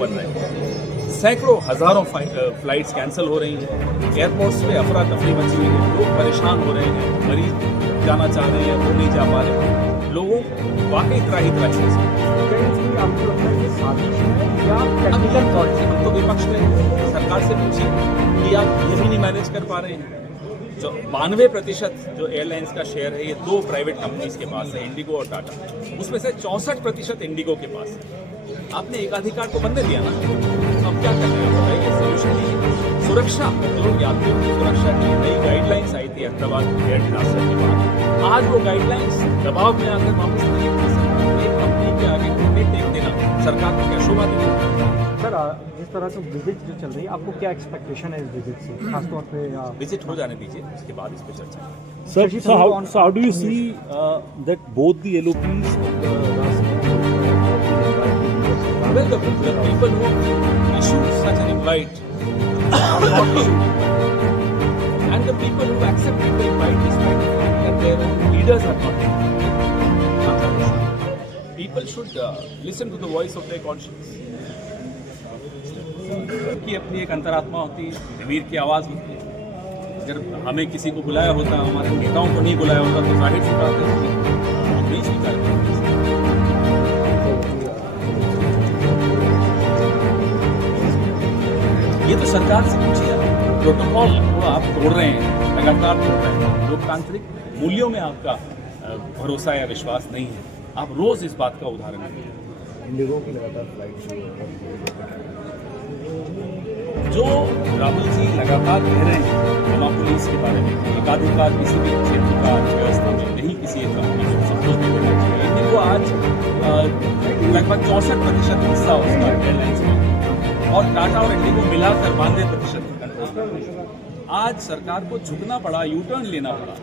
बन रहे हैं, सैकड़ों हज़ारों फ्लाइट्स कैंसिल हो रही हैं, एयरपोर्ट्स पे अफरा तफरी मची हुई है, लोग परेशान हो रहे हैं, मरीज जाना चाह रहे हैं वो नहीं जा पा रहे हैं, लोगों वाकई त्राही त्राही है। आपको लगता है ये साजिश है या टेक्निकल फॉल्ट है? हम तो विपक्ष में सरकार से पूछिए कि आप ये भी नहीं मैनेज कर पा रहे हैं। जो 92% जो एयरलाइंस का शेयर है ये 2 प्राइवेट कंपनीज के पास है, इंडिगो और टाटा, उसमें से 64% इंडिगो के पास है। आपने एकाधिकार को बंद दिया ना, तो अब क्या कर रहे हैं बताइए, सोल्यूशन लीजिए। सुरक्षा, जो यात्रियों की सुरक्षा की नई गाइडलाइंस आई थी हैदराबाद एयर डिजास्टर के बाद, आज वो गाइडलाइंस दबाव में आकर वापस नहीं की सरकार एक कंपनी के आगे घुटने टेक देना सरकार को क्या शोभा देना। सर, जिस तरह से विजिट जो चल रही है, आपको क्या एक्सपेक्टेशन है इस विजिट से, खासतौर पे? विजिट हो जाने दीजिए, उसके बाद इस पर चर्चा। Sir, so how do you see that both the LOPs of the Well, the people who issued such an invite are not issued invite. And the people who accepted the invite despite the fact that their own leaders have not taken it. People should listen to the voice of their conscience. की अपनी एक अंतरात्मा होती है, वीर की आवाज़ होती है। अगर हमें किसी को बुलाया होता, हमारे नेताओं को नहीं बुलाया होता तो जाहिर सी बात है हम नहीं स्वीकार करेंगे। ये तो सरकार से पूछिए, प्रोटोकॉल वो आप तोड़ रहे हैं, लगातार तोड़ रहे हैं, लोकतांत्रिक मूल्यों में आपका भरोसा या विश्वास नहीं है, आप रोज इस बात का उदाहरण दें। इंडिगो की लगातार फ्लाइट जो राहुल जी लगातार कह रहे हैं मोनोपोलीज के बारे में, एकाधिकार किसी भी क्षेत्र का अर्थव्यवस्था में नहीं किसी एक कंपनी को सब कुछ दे देना चाहिए, इंडिगो आज लगभग 64% हिस्सा उसका एयरलाइंस में और टाटा और इंडिगो मिलाकर 92% कंट्रोल। आज सरकार को झुकना पड़ा, यू टर्न लेना पड़ा,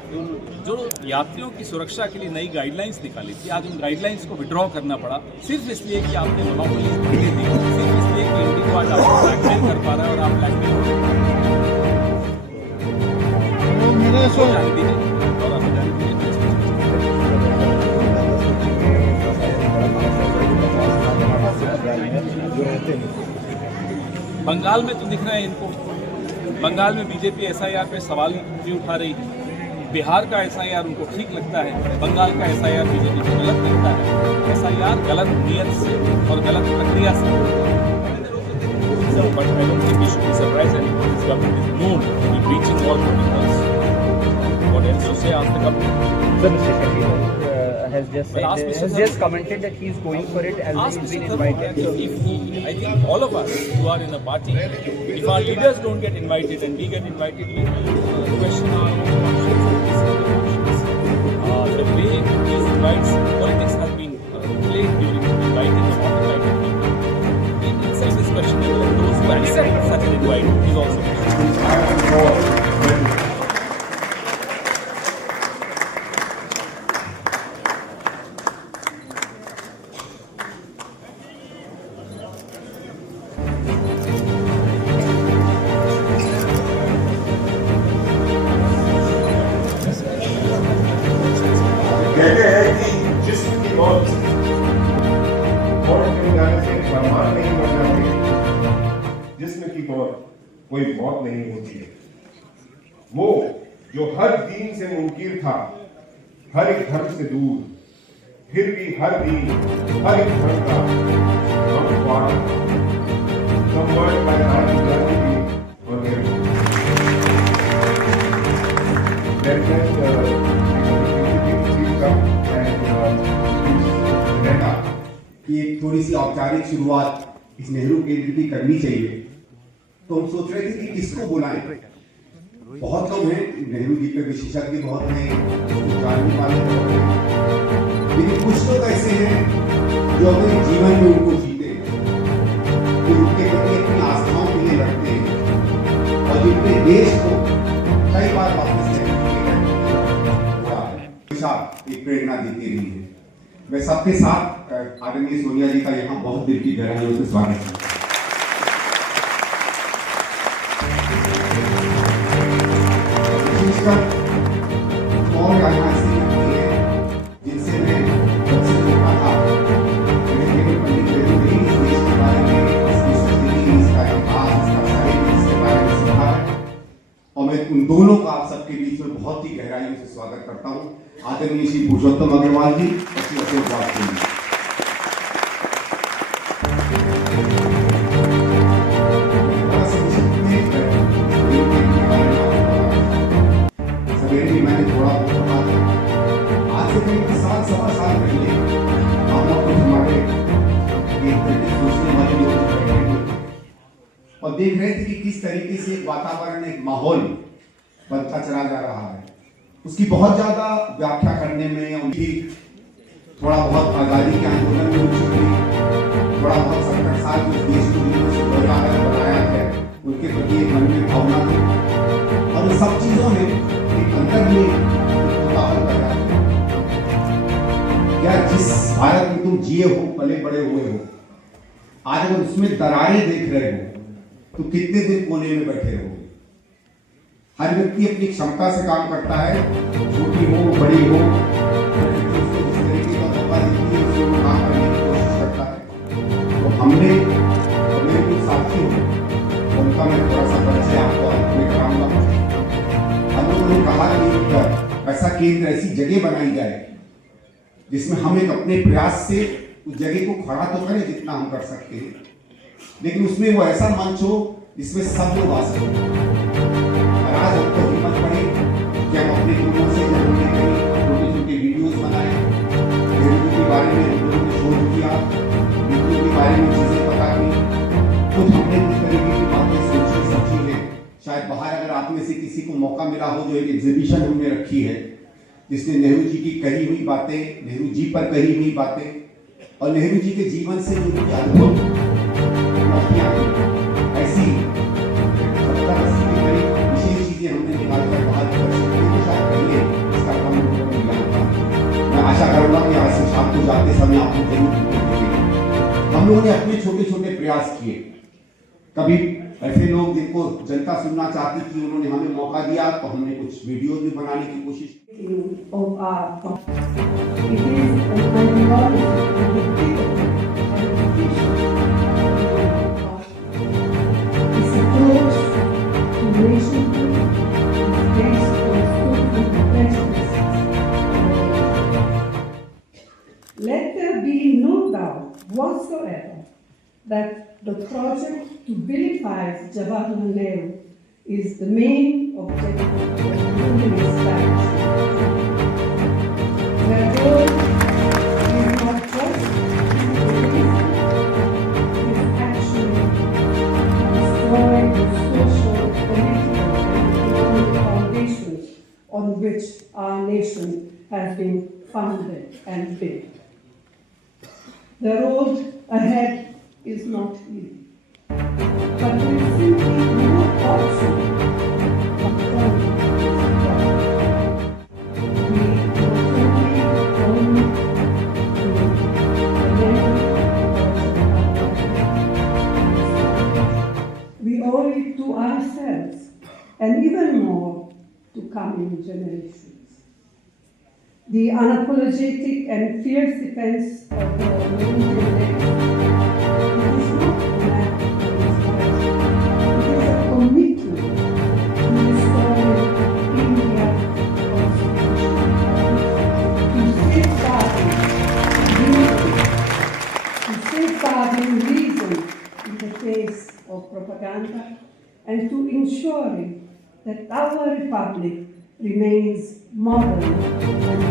जो यात्रियों की सुरक्षा के लिए नई गाइडलाइंस निकाली थी, आज उन गाइडलाइंस को विड्रॉ करना पड़ा सिर्फ इसलिए कि आपने मोनोपोली दे दी, सिर्फ इसलिए कि इंडिगो आज आपको ब्लैकमेल कर पा रहा है और आप ब्लैकमेल हो रहे हैं। बंगाल में तो दिख रहे हैं इनको, बंगाल में बीजेपी एसआईआर पे सवाल भी उठा रही है, बिहार का एसआईआर उनको ठीक लगता है, बंगाल का एसआईआर बीजेपी को गलत लगता है। एसआईआर गलत नियत से और गलत प्रक्रिया से, but I don't think we should be surprised anymore. This government is known to be breaching all protocols. What else to say after the government? Sir, Mr. Shakil has just commented that he is going for it as he's been invited. I think all of us who are in a party, if our leaders don't get invited and we get invited, we will question our own conscience. The way these invites, politics has been played during inviting or not inviting people, it itself is questionable, and those who accept such an invite is also questionable. कहते हैं कि जिस्म की मौत फरमान नहीं बनना है, जिस्म की मौत कोई मौत नहीं होती है। वो जो हर दीन से मुनकिर था, हर एक धर्म से दूर, फिर भी हर दीन हर एक धर्म का हमख्वार था। Some words by Mahatma Gandhi और कि एक थोड़ी सी औपचारिक शुरुआत इस नेहरू केंद्र की करनी चाहिए, तो हम सोच रहे थे कि किसको बुलाएं। बहुत लोग हैं, नेहरू जी पे विशेषज्ञ बहुत हैं, जानने वाले बहुत हैं, लेकिन कुछ लोग ऐसे हैं जो अपने जीवन में उनको जीते हैं, जो उनके प्रति अपनी आस्थाओं के लिए लड़ते हैं और जिनके देश को कई बार वापस एक प्रेरणा देती रही है। मैं सबके साथ आदरणीय सोनिया जी का यहाँ बहुत दिल की गहराइयों से स्वागत है। और यहाँ ऐसी लगती है जिनसे मैं सबसे देखा था, पंडित नेहरू ने इस देश के बारे में, इस उन दोनों का आप सबके बीच में बहुत ही गहराइयों से स्वागत करता हूं। आदरणीय श्री पुरुषोत्तम अग्रवाल जी और श्री अशोक वाजपेयी जी। सवेरे भी मैंने थोड़ा पढ़ा था। आज से करीब 7-7 साल पहले हम और कुछ हमारे सोचने वाले लोग बैठे हुए थे और देख रहे थे कि किस तरीके से एक वातावरण, एक माहौल बनता चला जा रहा है। उसकी बहुत ज्यादा व्याख्या करने में, उनकी थोड़ा बहुत आजादी के आंदोलन में रुचि हुई, थोड़ा बहुत संकट साल उस देश को से बनाया है, उनके प्रति एक मन में भावना थी और उन सब चीजों में एक अंतर में क्या जिस भारत में तुम जिए हो, पले बड़े हुए हो, आज अगर उसमें दरारें देख रहे हो तो कितने दिन कोने में बैठे रहोगे। हर व्यक्ति अपनी क्षमता से काम करता है, छोटी हो बड़ी हो, जिस तरीके का मौका देती है उसको काम करने की कोशिश करता है। तो हमने मेरे कुछ साथी हो उनका मैं थोड़ा सा परिचय आपको कराऊंगा। हम लोगों ने कहा कि ऐसा केंद्र, ऐसी जगह बनाई जाए जिसमें हम एक अपने प्रयास से उस जगह को खड़ा तो करें जितना हम कर सकते हैं, लेकिन उसमें वो ऐसा मंच हो जिसमें सब लोग आ सकें। और आज हमको हिम्मत पड़ी कि हम अपने लोगों से हमने कई छोटे छोटे वीडियोस बनाए, नेहरू के बारे में हम लोगों ने शोध किया, नेहरू के बारे में चीजें पता की, खुद हमने इस तरीके की बातें सोची समझी है। शायद बाहर अगर आप में से किसी को मौका मिला हो, जो एक एग्जीबिशन हमने रखी है जिसने नेहरू जी की कही हुई बातें, नेहरू जी पर कही हुई बातें और नेहरू जी के जीवन से जुड़ी अद्भुत ऐसी 70-80 के करीब विशेष चीजें हमने निकाल कर बाहर शायद करिए इसका काम मैं आशा करूंगा कि आज से शाम को जाते समय आप लोग जरूर देखेंगे। हम लोगों ने अपने छोटे छोटे प्रयास किए। कभी ऐसे लोग जिनको जनता सुनना चाहती थी, उन्होंने हमें मौका दिया तो हमने कुछ वीडियो भी बनाने की कोशिश की। Of our it is an ideology of the people and the vision its approach to nationhood is based on social prejudices. Let there be no doubt whatsoever that the project to vilify Jawaharlal Nehru is the main objective of human strategy. Their goal is not just is actually destroy the social, political, and economic foundations on which our nation has been founded and built. The road ahead is not easy, but there is simply no option of turning this problem. We not only owe to the memory we owe it to ourselves and even more to coming generations. The unapologetic and fierce defense of the Norwegian legacy is not an act of inspiration. It is a commitment to restoring India's constitution, to safeguarding unity, to safeguarding reason in the face of propaganda, and to ensuring that our republic remains modern and